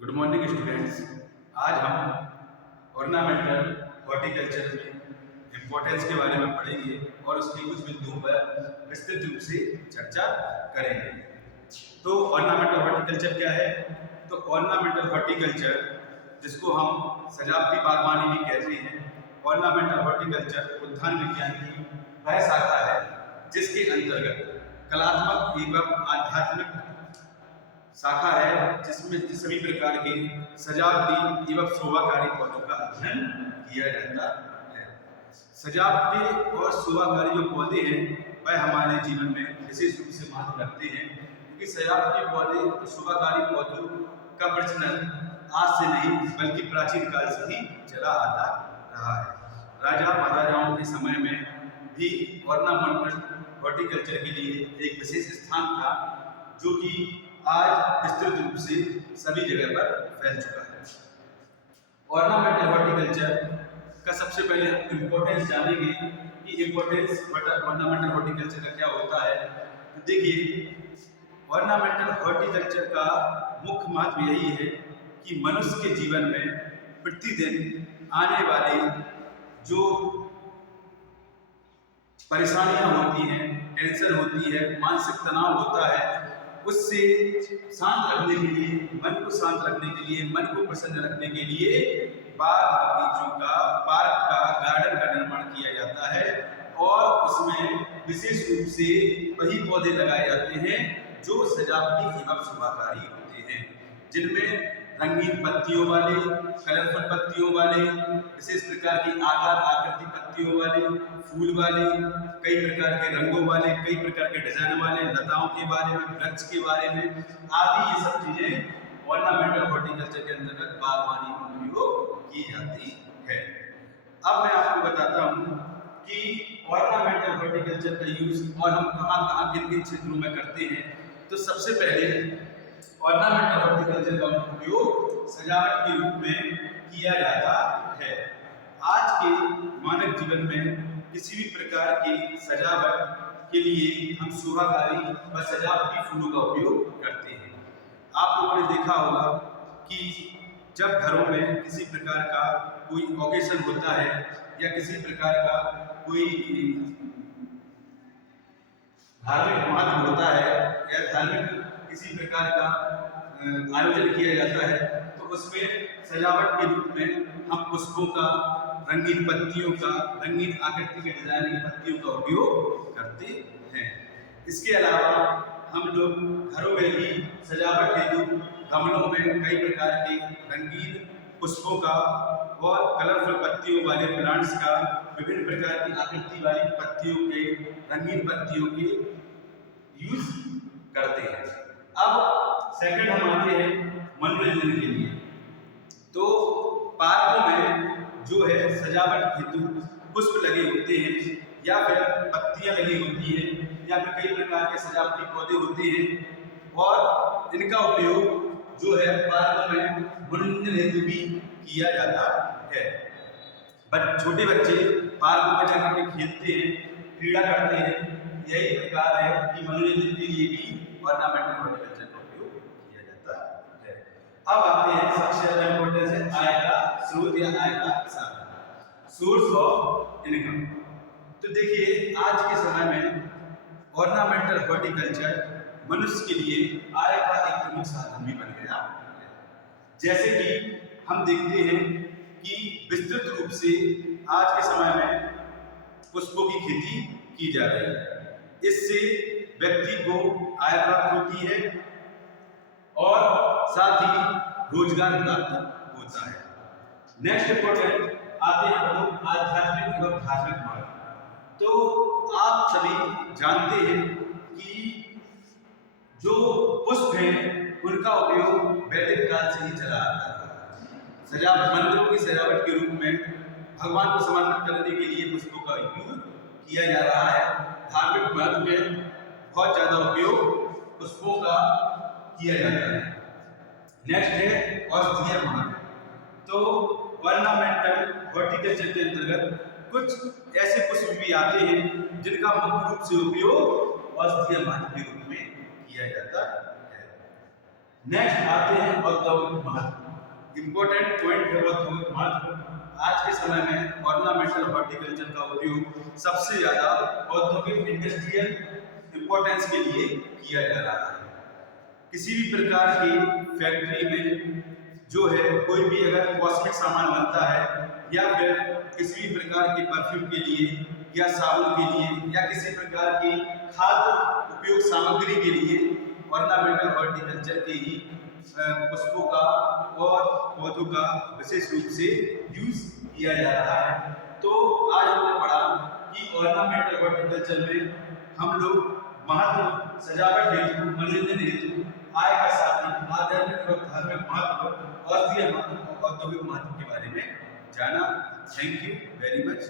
Good morning students. आज हम ornamental horticulture में इम्पोर्टेंस के बारे में पढ़ेंगे और उसके कुछ बिंदुओं पर विस्तृत रूप से चर्चा करेंगे। तो ऑर्नामेंटल हॉर्टिकल्चर क्या है? तो ऑर्नामेंटल हॉर्टिकल्चर, जिसको हम सजावटी बागवानी भी कहते हैं, ऑर्नामेंटल हॉर्टिकल्चर उद्यान विज्ञान की वह शाखा है जिसके अंतर्गत कलात्मक एवं आध्यात्मिक शाखा है, जिसमें सभी प्रकार के सजावटी एवं शोभाकारी पौधों का अध्ययन किया जाता है। सजावटी और शोभाकारी जो पौधे हैं वह हमारे जीवन में विशेष रूप से महत्व रखते हैं, क्योंकि सजावटी पौधे और शोभाकारी पौधों का प्रचलन आज से नहीं बल्कि प्राचीन काल से ही चला आता रहा है। राजा महाराजाओं के समय में भी ऑर्नामेंटल हॉर्टिकल्चर के लिए एक विशेष स्थान था, जो कि आज विस्तृत रूप से सभी जगह पर फैल चुका है। ऑर्नामेंटल हॉर्टिकल्चर का सबसे पहले इम्पोर्टेंस जानेंगे कि इम्पोर्टेंस ऑर्नामेंटल हॉर्टिकल्चर का क्या होता है। तो देखिए, ऑर्नामेंटल हॉर्टिकल्चर का मुख्य महत्व यही है कि मनुष्य के जीवन में प्रतिदिन आने वाले जो परेशानियां होती हैं, टेंशन होती है, मानसिक तनाव होता है, उससे शांत रखने के लिए, मन को शांत रखने के लिए, मन को प्रसन्न रखने के लिए बाग बगीचों का, पार्क का, गार्डन का निर्माण किया जाता है और उसमें विशेष रूप से वही पौधे लगाए जाते हैं जो सजावटी एवं शोभाकारी होते हैं, जिनमें रंगीन पत्तियों वाले, कलरफुल पत्तियों वाले, विशेष प्रकार की आकार आकृति पत्तियों वाले, फूल वाले, कई प्रकार के रंगों वाले, कई प्रकार के डिजाइन वाले, लताओं के बारे में, वृक्ष के बारे में आदि, ये सब चीजें ऑर्नामेंटल हॉर्टिकल्चर के अंतर्गत बागवानी में उपयोग की जाती है। अब मैं आपको बताता हूँ कि ऑर्नामेंटल हॉर्टिकल्चर का यूज और हम कहाँ किन किन क्षेत्रों में करते हैं। तो सबसे पहले ऑर्नामेंटल हॉर्टिकल्चर का उपयोग सजावट के रूप में किया जाता है। आज के मानव जीवन में किसी भी प्रकार की सजावट के लिए हम शोभाकारी व सजावटी फूलों का उपयोग करते हैं। आप लोगों ने देखा होगा कि जब घरों में किसी प्रकार का कोई ओकेशन होता है या किसी प्रकार का कोई धार्मिक महत्व होता है या धार्मिक किसी प्रकार का आयोजन किया जाता है, तो उसमें सजावट के रूप में हम पुष्पों का, रंगीन पत्तियों का, रंगीन आकृति के डिजाइन की पत्तियों का उपयोग करते हैं। इसके अलावा हम लोग घरों में भी सजावट हेतु गमलों में कई प्रकार के रंगीन पुष्पों का और कलरफुल पत्तियों वाले प्लांट्स का, विभिन्न प्रकार की आकृति वाली पत्तियों के, रंगीन पत्तियों के यूज करते हैं। अब सेकंड हम आते हैं मनोरंजन के लिए। तो पार्कों में जो है सजावट हेतु पुष्प लगे होते हैं या फिर पत्तियां लगी होती हैं या फिर कई प्रकार के सजावटी पौधे होते हैं और इनका उपयोग जो है पार्कों में मनोरंजन हेतु भी किया जाता है। छोटे बच्चे पार्कों में जाकर के खेलते हैं, क्रीड़ा करते हैं। यही प्रकार है कि मनोरंजन के लिए भी ऑर्नामेंटल हॉर्टिकल्चर का उपयोग किया जाता है। अब आते हैं सबसे ज्यादा इंपॉर्टेंस है आय का स्रोत या आय का साधन, सोर्स ऑफ इनकम। तो देखिए, आज के समय में ऑर्नामेंटल हॉर्टिकल्चर मनुष्य के लिए आय का एक प्रमुख साधन भी बन गया है। जैसे कि हम देखते हैं कि विस्तृत रूप से आज के समय में पुष्पों की खेती की जा रही है। इससे व्यक्ति को आय प्राप्त होती है और साथ ही रोजगार प्राप्त होता है। नेक्स्ट इंपॉर्टेंट आते हैं प्रमुख आध्यात्मिक एवं धार्मिक मार्ग। तो आप सभी जानते हैं कि जो पुष्प हैं उनका उपयोग वैदिक काल से ही चला आता है। सजावट, मंदिरों की सजावट के रूप में भगवान को समर्पित करने के लिए पुष्पों का उपयोग किया जा रहा है। धार्मिक महत्व में बहुत ज्यादा उपयोग पुष्पों का किया जाता है। नेक्स्ट है औषधीय महत्व। तो ऑर्नामेंटल हॉर्टिकल्चर के अंतर्गत कुछ ऐसे पुष्प भी आते हैं जिनका मुख्य रूप से उपयोग औषधीय महत्व के रूप में किया जाता है। नेक्स्ट आते हैं औद्योगिक महत्व। इम्पोर्टेंट पॉइंट है औद्योगिक महत्व। आज के समय में ऑर्नामेंटल हॉर्टिकल्चर का उपयोग सबसे ज्यादा औद्योगिक इंडस्ट्रियल इंपॉर्टेंस के लिए किया जा रहा है। किसी भी प्रकार की फैक्ट्री में जो है कोई भी अगर कॉस्मेटिक सामान बनता है या फिर किसी भी प्रकार के परफ्यूम के लिए या साबुन के लिए या किसी प्रकार की खाद्य उपयोग सामग्री के लिए ऑर्नामेंटल हॉर्टिकल्चर के ही पुष्पों का और पौधों का विशेष रूप से यूज किया जा रहा है। तो आज हमने पढ़ा कि ऑर्नामेंटल हॉर्टिकल्चर में हम लोग महत्व, सजावट हेतु, मनोरंजन हेतु, आय का साधन, आध्यात्मिक और धार्मिक महत्व, औषधीय महत्व और औद्योगिक महत्व के बारे में जाना। Thank you very much.